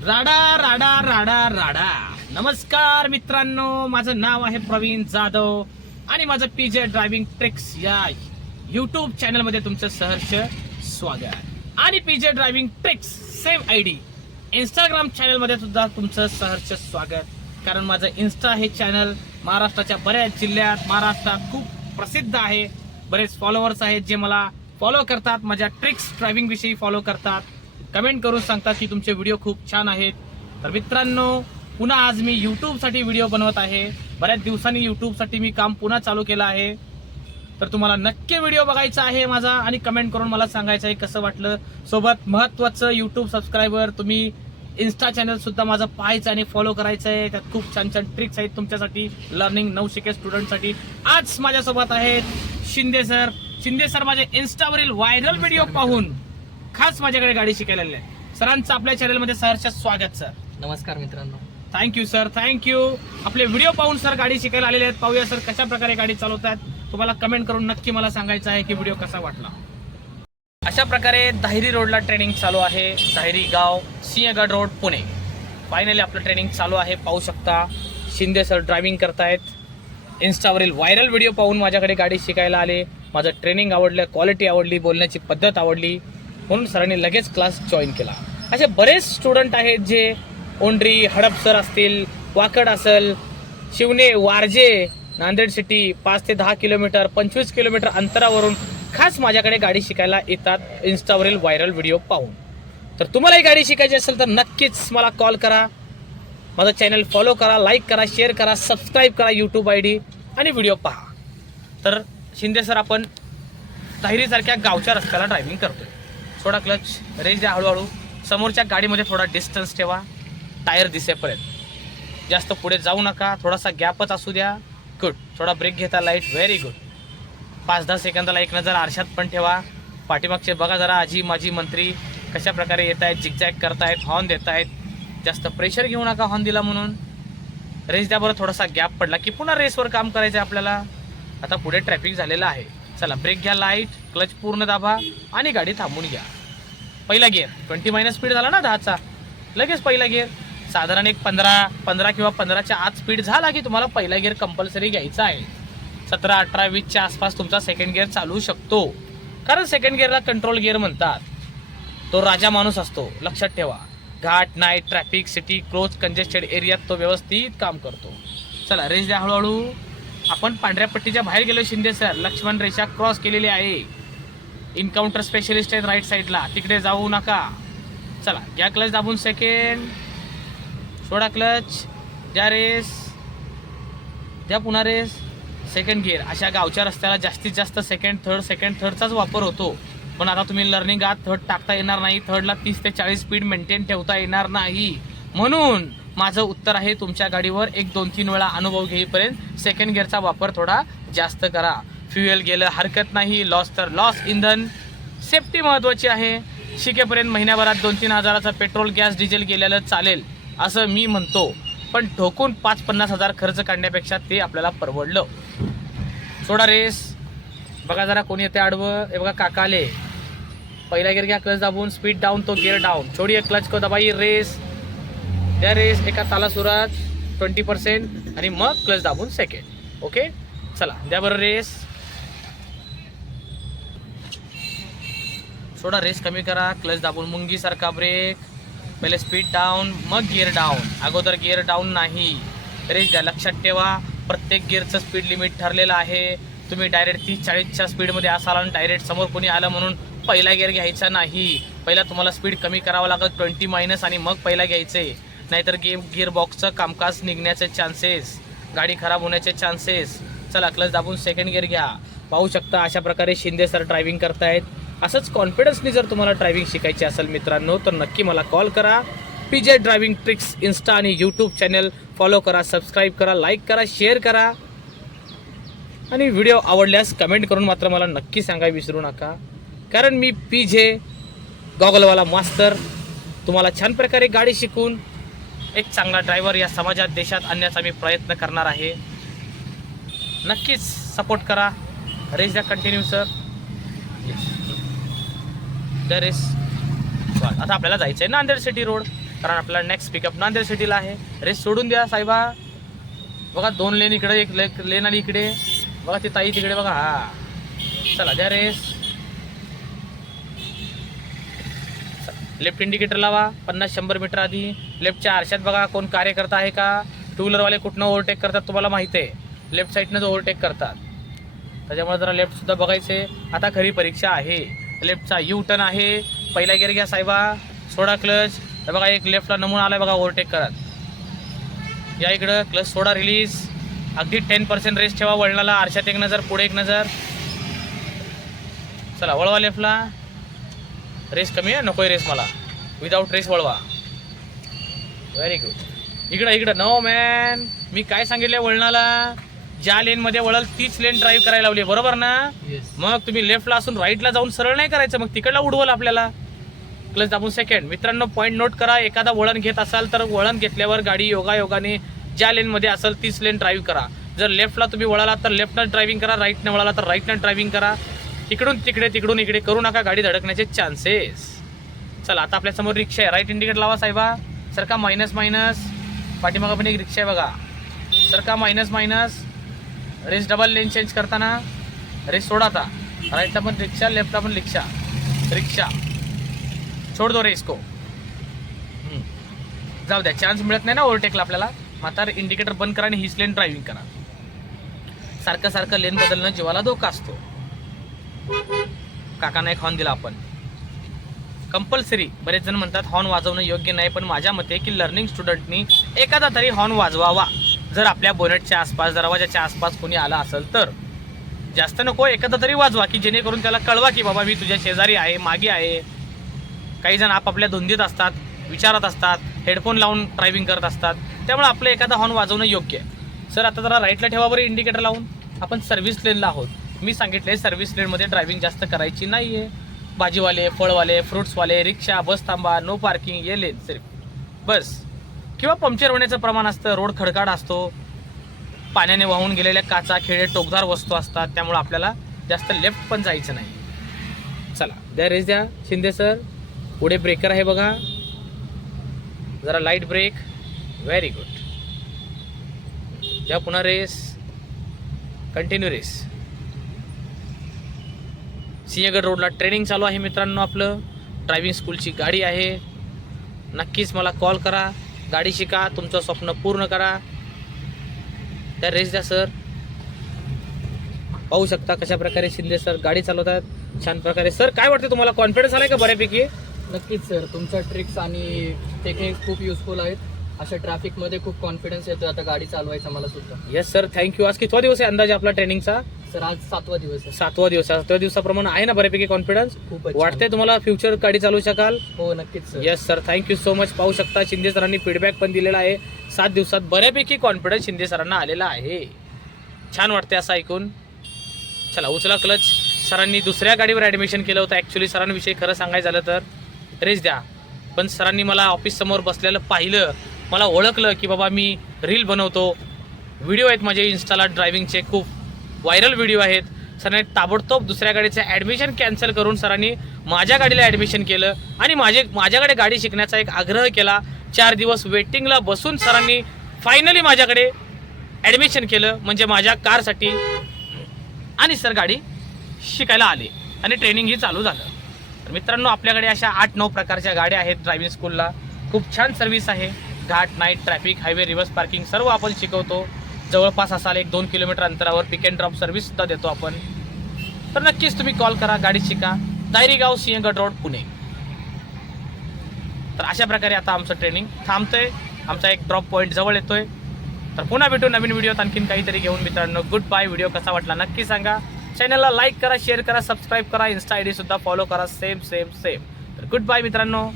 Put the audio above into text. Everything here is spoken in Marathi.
राडा राडा राडा राडा. नमस्कार मित्रांनो माझं नाव आहे प्रवीण जाधव आणि माझं पीजे ड्रायव्हिंग ट्रिक्स या युट्यूब चॅनलमध्ये तुमचं सहर्ष स्वागत. आणि PJ driving tricks same I D Instagram चॅनलमध्ये सुद्धा तुमचं सहर्ष स्वागत. कारण माझं इन्स्टा हे चॅनल महाराष्ट्राच्या बऱ्याच जिल्ह्यात महाराष्ट्रात खूप प्रसिद्ध आहे. बरेच फॉलोअर्स आहेत जे मला फॉलो करतात माझ्या ट्रिक्स ड्रायव्हिंग विषयी फॉलो करतात. कमेंट करून सांगतात की तुमचे व्हिडिओ खूप छान आहेत. तर मित्रांनो पुन्हा आज मी यूट्यूबसाठी व्हिडिओ बनवत आहे. बऱ्याच दिवसांनी यूट्यूबसाठी मी काम पुन्हा चालू केलं आहे. तर तुम्हाला नक्की व्हिडिओ बघायचा आहे माझा आणि कमेंट करून मला सांगायचं आहे कसं वाटलं. सोबत महत्वाचं यूट्यूब सबस्क्रायबर तुम्ही इन्स्टा चॅनल सुद्धा माझं पाहायचं आणि फॉलो करायचं आहे. त्यात खूप छान छान ट्रिक्स आहेत तुमच्यासाठी लर्निंग नवशिके स्टुडंटसाठी आज माझ्यासोबत आहेत शिंदे सर शिंदे सर माझे इन्स्टावरील व्हायरल व्हिडिओ पाहून खास माझ्याकडे गाडी शिकायला आले आहेत. सरांचं आपल्या चॅनलमध्ये सहर्ष स्वागत सर. नमस्कार मित्रांनो. Thank you sir thank you आपले व्हिडिओ पाहून सर गाडी शिकायला आलेले आहेत. पाहूया सर कशा प्रकारे गाडी चालवतात. तुम्हाला कमेंट करून नक्की मला सांगायचं आहे की व्हिडिओ कसा वाटला. अशा प्रकारे दाहिरी रोडला ट्रेनिंग चालू आहे. दाहिरी गाव सिंहगड रोड पुणे. फायनली आपलं ट्रेनिंग चालू आहे. पाहू शकता शिंदे सर ड्रायव्हिंग करतायत. इन्स्टावरील व्हायरल व्हिडिओ पाहून माझ्याकडे गाडी शिकायला आले. माझं ट्रेनिंग आवडलं क्वालिटी आवडली बोलण्याची पद्धत आवडली. म्हणून सरांनी लगेच क्लास जॉईन केला. असे बरेच स्टुडंट आहेत जे ओंड्री हडपसर असतील वाकड असेल शिवणे वारजे नांदेड सिटी पाच ते दहा किलोमीटर पंचवीस किलोमीटर अंतरावरून खास माझ्याकडे गाडी शिकायला येतात. इन्स्टावरील व्हायरल व्हिडिओ पाहून. तर तुम्हालाही गाडी शिकायची असेल तर नक्कीच मला कॉल करा. माझं चॅनल फॉलो करा लाईक करा शेअर करा सबस्क्राईब करा यूट्यूब आय डी आणि व्हिडिओ पहा. तर शिंदे सर आपण ताहिरीसारख्या गावच्या रस्त्याला ड्रायव्हिंग करतोय. थोडा क्लच रेंज द्या हळूहळू. समोरच्या गाडीमध्ये थोडा डिस्टन्स ठेवा. टायर दिसेपर्यंत. जास्त पुढे जाऊ नका. थोडासा गॅपच असू द्या. गुड थोडा ब्रेक घेता लाइट व्हेरी गुड पाच दहा सेकंदाला एक नजर आरशात पण ठेवा. पाठीमागचे बघा जरा आजी माजी मंत्री कशा प्रकारे येत आहेत झिकझॅक करतायत हॉर्न देत आहेत जास्त प्रेशर घेऊ नका हॉर्न दिला म्हणून. रेस द्या बरं थोडासा गॅप पडला की पुन्हा रेसवर काम करायचं आहे आपल्याला. आता पुढे ट्रॅफिक झालेलं आहे. चला ब्रेक घ्या लाइट क्लच पूर्ण दाबा आणि गाडी थांबून घ्या. पहिला गिअर ट्वेंटी मायनस स्पीड झाला ना दहाचा. लगेच पहिला गिअर साधारण एक पंधरा पंधरा किंवा पंधराच्या आत स्पीड झाला की तुम्हाला पहिला गिअर कंपल्सरी घ्यायचा आहे. सतरा अठरा वीसच्या आसपास तुमचा सेकंड गिअर चालू शकतो. कारण सेकंड गिअरला कंट्रोल गिअर म्हणतात. तो राजा माणूस असतो. लक्षात ठेवा. Ghat night traffic city close congested एरियात तो व्यवस्थित काम करतो. चला रेंज द्या हळूहळू. आपण पांढऱ्या पट्टीच्या बाहेर गेलो शिंदे सर लक्ष्मण रेषा क्रॉस केलेली आहे. इन्काउंटर स्पेशलिस्ट आहेत राईट साईडला तिकडे जाऊ नका. चला घ्या क्लच दाबून सेकंड सोडा क्लच द्या रेस द्या पुन्हा रेस सेकंड गिअर अशा गावच्या रस्त्याला जास्तीत जास्त सेकंड थर्ड सेकंड थर्डचाच वापर होतो. पण आता तुम्ही लर्निंग आत थर्ड टाकता येणार नाही. थर्डला तीस ते चाळीस स्पीड मेंटेन ठेवता येणार नाही. म्हणून माझं उत्तर आहे तुमच्या गाडीवर एक दोन तीन वेळा अनुभव घेईपर्यंत सेकंड गिअरचा वापर थोडा जास्त करा. फ्युएल गेलं हरकत नाही लॉस तर लॉस इंधन सेफ्टी महत्त्वाची आहे. शिकेपर्यंत महिन्याभरात दोन तीन हजाराचा पेट्रोल गॅस डिझेल गेलेलं चालेल असं मी म्हणतो. पण ठोकून पाच पन्नास हजार खर्च काढण्यापेक्षा ते आपल्याला परवडलं. सोडा रेस. बघा जरा कोणी येते आडवं. हे बघा काका आले पहिला गिअर घ्या क्लच दाबून. स्पीड डाऊन तो गिअर डाऊन छोडी क्लच को दबाई रेस. त्या रेस एका तालासुरात ट्वेंटी पर्सेंट आणि मग क्लच दाबून सेकंड ओके चला द्या बरं रेस. थोडा रेस कमी करा. क्लच दाबून मुंगीसारखा ब्रेक पहिले स्पीड डाऊन मग गिअर डाऊन अगोदर गिअर डाऊन नाही. रेस द्या लक्षात ठेवा. प्रत्येक गिअरचं स्पीड लिमिट ठरलेलं आहे. तुम्ही डायरेक्ट तीस चाळीसच्या स्पीडमध्ये असाल आणि डायरेक्ट समोर कोणी आलं म्हणून पहिला गिअर घ्यायचा नाही. पहिला तुम्हाला स्पीड कमी करावं लागत ट्वेंटी मायनस आणि मग पहिला घ्यायचे. नाहीतर गेम गिअर बॉक्सचं कामकाज निघण्याचे चान्सेस गाडी खराब होण्याचे चान्सेस चला क्लच दाबून सेकंड गिअर घ्या. पाहू शकता अशा प्रकारे शिंदे सर ड्रायव्हिंग करतायत. असंच कॉन्फिडन्सनी जर तुम्हाला ड्रायव्हिंग शिकायची असेल मित्रांनो तर नक्की मला कॉल करा. P J driving tricks insta आणि यूट्यूब चॅनल फॉलो करा सबस्क्राईब करा लाईक करा शेअर करा. आणि व्हिडिओ आवडल्यास कमेंट करून मात्र मला नक्की सांगाय विसरू नका. कारण मी पी जे गॉगलवाला मास्तर तुम्हाला छान प्रकारे गाडी शिकून एक चांगला ड्रायव्हर या समाजात देशात आणण्याचा मी प्रयत्न करणार आहे. नक्कीच सपोर्ट करा. रेस द्या कंटिन्यू सर द रेस आता आपल्याला जायचं आहे नांदेड सिटी रोड कारण आपला नेक्स्ट पिकअप नांदेड सिटीला आहे. रेस सोडून द्या साहेबा बघा दोन लेन इकडे एक ले- लेन आणि इकडे. बघा ती ताई तिकडे बघा. हा. चला द्या रेस लेफ्ट इंडिकेटर लावा. पन्नास शंभर मीटर आधी. लेफ्टच्या आरशात बघा कोण कार्यकर्ता आहे का? टू व्हीलरवाले कुठनं ओव्हरटेक करतात तुम्हाला माहिती आहे. लेफ्ट साईडनं जो ओव्हरटेक करतात. त्याच्यामुळे जरा लेफ्टसुद्धा बघायचे. आता खरी परीक्षा आहे. लेफ्टचा यू टर्न आहे. पहिला गिअर घ्या साहेबा. सोडा क्लच हे बघा एक लेफ्टला नमुना आलाय बघा ओव्हरटेक करत. या इकडं क्लच सोडा रिलीज अगदी टेन पर्सेंट रेस ठेवा वळणाला. आरशात एक नजर पुढे एक नजर. चला वळवा लेफ्टला रेस कमी आहे? नकोय रेस मला. विदाऊट रेस वळवा. व्हेरी गुड इकडं इकडं. नो मॅन मी काय सांगितलं वळणाला? ज्या लेनमध्ये वळल तीच लेन ड्राईव्ह करायला लावली. बरोबर ना? मग तुम्ही लेफ्टला असून राईटला जाऊन सरळ नाही करायचं मग तिकडला उडवल आपल्याला. क्लच दाबून सेकंड मित्रांनो पॉईंट नोट करा एखादा वळण घेत असाल तर वळण घेतल्यावर गाडी योगायोगाने ज्या लेनमध्ये असेल तीच लेन ड्राईव्ह करा. जर लेफ्टला तुम्ही वळाला तर लेफ्टनं ड्रायव्हिंग करा राईटनं वळाला तर राईटनं ड्रायव्हिंग करा. तिकडून तिकडे तिकडून इकडे करू नका गाडी धडकण्याचे चान्सेस चला आता आपल्यासमोर रिक्षा आहे. राईट इंडिकेटर लावा साहेबा. सर का मायनस मायनस पाठीमागं पण एक रिक्षा आहे बघा. सर का minus minus race double lane change करताना रेस सोडा आता राईटला पण रिक्षा लेफ्टला पण रिक्षा. रिक्षा. छोड दो रेस को जाऊ द्या. चान्स मिळत नाही ना ओव्हरटेकला आपल्याला. मग इंडिकेटर बंद करा आणि हीच लेन ड्रायव्हिंग करा. सारखं सारखं लेन बदलणं जीवाला धोका असतो. काकांना एक हॉर्न दिला आपण. कंपल्सरी बरेच जण म्हणतात हॉर्न वाजवणं योग्य नाही पण माझ्या मते की लर्निंग स्टुडंटनी एखादा तरी हॉर्न वाजवावा. जर आपल्या बोनेटच्या आसपास दरवाजाच्या आसपास कोणी आला असेल तर. जास्त नको एखादा तरी वाजवा की जेणेकरून त्याला कळवा की बाबा मी तुझ्या शेजारी आहे मागे आहे. काही जण आपापल्या धुंदीत असतात विचारत असतात हेडफोन लावून ड्रायव्हिंग करत असतात. त्यामुळे आपलं एखादा हॉर्न वाजवणं योग्य आहे. सर आता जरा राईटला ठेवा बरं इंडिकेटर लावून. आपण सर्व्हिस लेनला आहोत. मी सांगितले सर्व्हिस लेनमध्ये ड्रायव्हिंग जास्त करायची नाही आहे भाजीवाले फळवाले फ्रुट्सवाले रिक्षा बस थांबा नो पार्किंग ये लेन सिर्फ. बस. किंवा पंक्चर होण्याचं प्रमाण असतं रोड खडकाड असतो पाण्याने वाहून गेलेल्या काचा खेळे टोकदार वस्तू असतात त्यामुळे आपल्याला जास्त लेफ्ट पण जायचं नाही. चला द्या रेस द्या. शिंदे सर पुढे ब्रेकर आहे बघा. जरा लाइट ब्रेक व्हेरी गुड द्या पुन्हा रेस. Continue race. सिंहगड रोडला ट्रेनिंग चालू आहे मित्रांनो आपलं. ड्रायव्हिंग स्कूलची गाडी आहे. नक्कीच मला कॉल करा. गाडी शिका तुमचं स्वप्न पूर्ण करा. त्या रेस द्या सर पाहू शकता कशा प्रकारे शिंदे सर गाडी चालवतात. छान प्रकारे. सर काय वाटतं तुम्हाला? कॉन्फिडन्स आलाय का बऱ्यापैकी? नक्कीच सर तुमच्या ट्रिक्स आणि टेक्निक खूप युजफुल आहेत. अशा ट्रॅफिकमध्ये खूप कॉन्फिडन्स येतो आता गाडी चालवायचा मला सुद्धा. येस सर थँक्यू आज कितवा दिवस आहे अंदाजे आपला ट्रेनिंगचा सर आज सातवा दिवस आहे. सातवा दिवस सातव्या दिवसाप्रमाणे आहे ना बऱ्यापैकी कॉन्फिडन्स खूपच वाटतंय तुम्हाला फ्युचर गाडी चालवू शकाल. हो नक्कीच sir. Yes sir thank you so much पाहू शकता शिंदे सरांनी फीडबॅक पण दिलेला आहे. सात दिवसात बऱ्यापैकी कॉन्फिडन्स शिंदे सरांना आलेला आहे. छान वाटते असं ऐकून. चला उचला क्लच सरांनी दुसऱ्या गाडीवर ॲडमिशन केलं होतं. ॲक्च्युली सरांविषयी खरं सांगायचं झालं तर रेस द्या. पण सरांनी मला ऑफिस समोर बसलेलं पाहिलं. मला ओळखलं की बाबा मी रील बनवतो. व्हिडिओ आहेत माझे इन्स्टाला ड्रायव्हिंगचे खूप व्हायरल व्हिडिओ आहेत. सरांनी ताबडतोब दुसऱ्या गाडीचं ॲडमिशन कॅन्सल करून सरांनी माझ्या गाडीला ॲडमिशन केलं आणि माझे माझ्याकडे गाडी शिकण्याचा एक आग्रह केला. चार दिवस वेटिंगला बसून सरांनी फायनली माझ्याकडे ॲडमिशन केलं म्हणजे माझ्या कारसाठी. आणि सर गाडी शिकायला आली आणि ट्रेनिंगही चालू झालं. तर मित्रांनो आपल्याकडे अशा आठ नऊ प्रकारच्या गाड्या आहेत ड्रायव्हिंग स्कूलला खूप छान सर्व्हिस आहे. Ghat night traffic highway reverse parking सर्व आपण शिकवतो. जवळपास असाल एक दोन किलोमीटर अंतरावर पिक अँड ड्रॉप सर्व्हिससुद्धा देतो आपण. तर नक्कीच तुम्ही कॉल करा गाडी शिका. दायरीगाव सिंहगड रोड पुणे. तर अशा प्रकारे आता आमचं ट्रेनिंग थांबतंय. आमचा एक ड्रॉप पॉईंट जवळ येतोय. तर पुन्हा भेटू नवीन व्हिडिओत आणखीन काहीतरी घेऊन मित्रांनो. गुड बाय व्हिडिओ कसा वाटला नक्की सांगा. चॅनलला लाईक करा शेअर करा सबस्क्राईब करा. इन्स्टा आय डी सुद्धा फॉलो करा. सेम सेम सेम तर गुड बाय मित्रांनो.